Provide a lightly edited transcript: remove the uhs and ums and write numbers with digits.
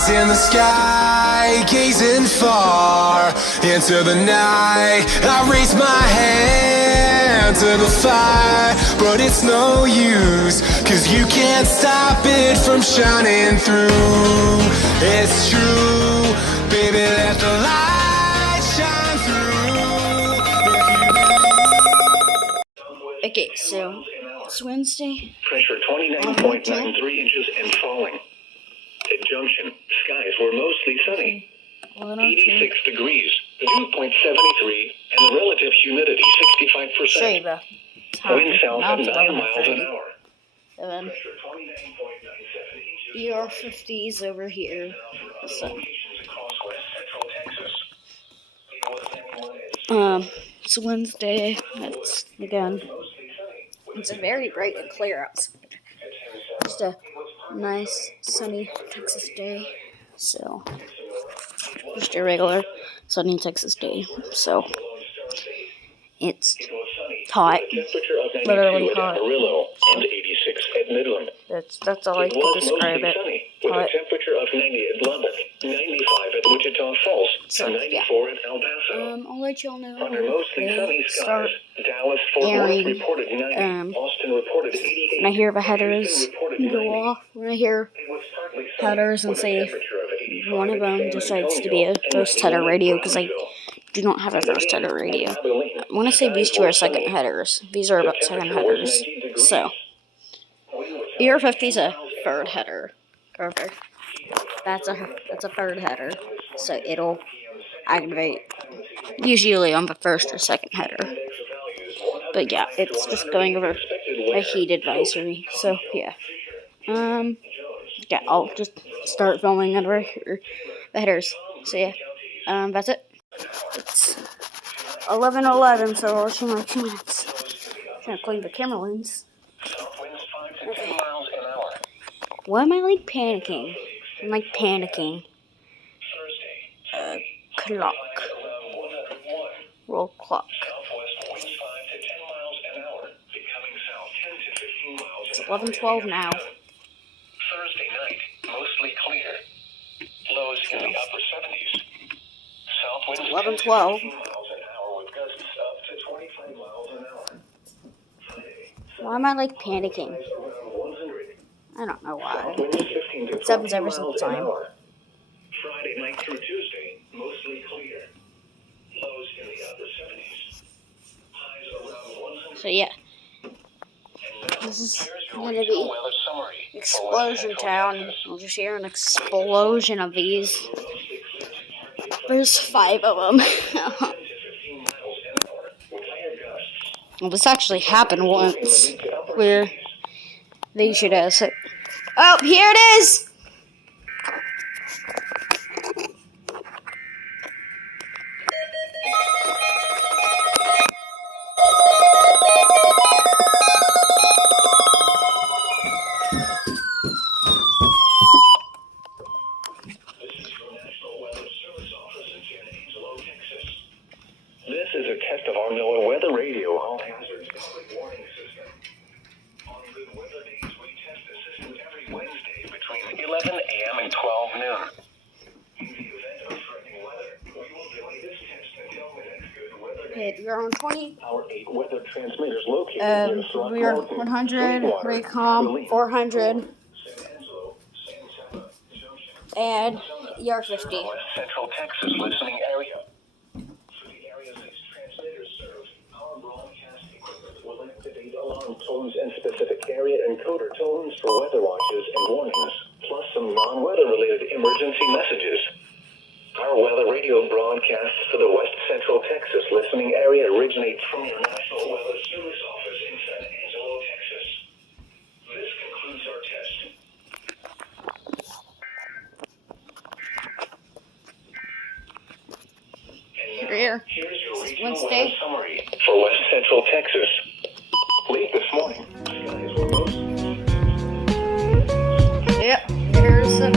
eyes in the sky, gazing far into the night. I raise my hand to the fire, but it's no use, 'cause you can't stop it from shining through. It's true, baby, let the light shine through. Okay, so it's Wednesday. Pressure 29.93 inches and falling. At Junction, skies were mostly sunny. 86 degrees, dew point 73, and the relative humidity 65%. Wind south at 9 miles an hour. Pressure 29.97 inches. ER50's over here. So. It's Wednesday. It's very bright and clear outside. Just a nice sunny Texas day. So just a regular sunny Texas day. So it's hot, literally hot. And 86 at Midland. That's all I can describe it. With a temperature of 90 at Lubbock, 95 at Wichita Falls, and 94 at El Paso. I'll let y'all know Under mostly sunny skies, Dallas, Fort Worth reported 90, Austin reported 88. When I hear the headers go off, when I hear headers and say one of them decides to be a first header radio, because I do not have a first header radio. I want to say these two are second headers. These are about second headers. So, ER50's a third header. Okay. That's a third header. So it'll activate usually on the first or second header. But yeah, it's just going over a heat advisory. So yeah. Yeah, I'll just start filming under here, the headers. So yeah. That's it. It's 11:11, so I'll show my 2 minutes. I'm trying to clean the camera lens. Okay. Why am I like panicking? I'm like panicking. Clock. Roll clock. It's 11:12 now. Thursday night, mostly clear. Lows in the upper 70s. South winds 11:12. Why am I like panicking? I don't know why. It happens every single time. Friday night through Tuesday, mostly clear. Lows in the upper 70s. Highs around 100. So yeah. This is gonna be Explosion Town. We'll just hear an explosion of these. There's 5 of them. Well, this actually happened once, where they should have said, "Oh, here it is!" This is a test of our NOAA weather radio all hazards public warning system. On good weather days, we test the system every Wednesday between 11 a.m. and 12 noon. In the event of threatening weather, we will delay this test until the next good weather day. Okay, you're on 20. Our 8 weather transmitters located near We are 100, Raycom, 400, and ER50. West Central Texas listening area. Alarm tones and specific area encoder tones for weather watches and warnings, plus some non-weather related emergency messages. Our weather radio broadcasts to the West Central Texas listening area originates from the National Weather Service Office in San Angelo, Texas. This concludes our test. And now, here's your regional weather summary for West Central Texas. Late this morning, skies were mostly. Yep, here's some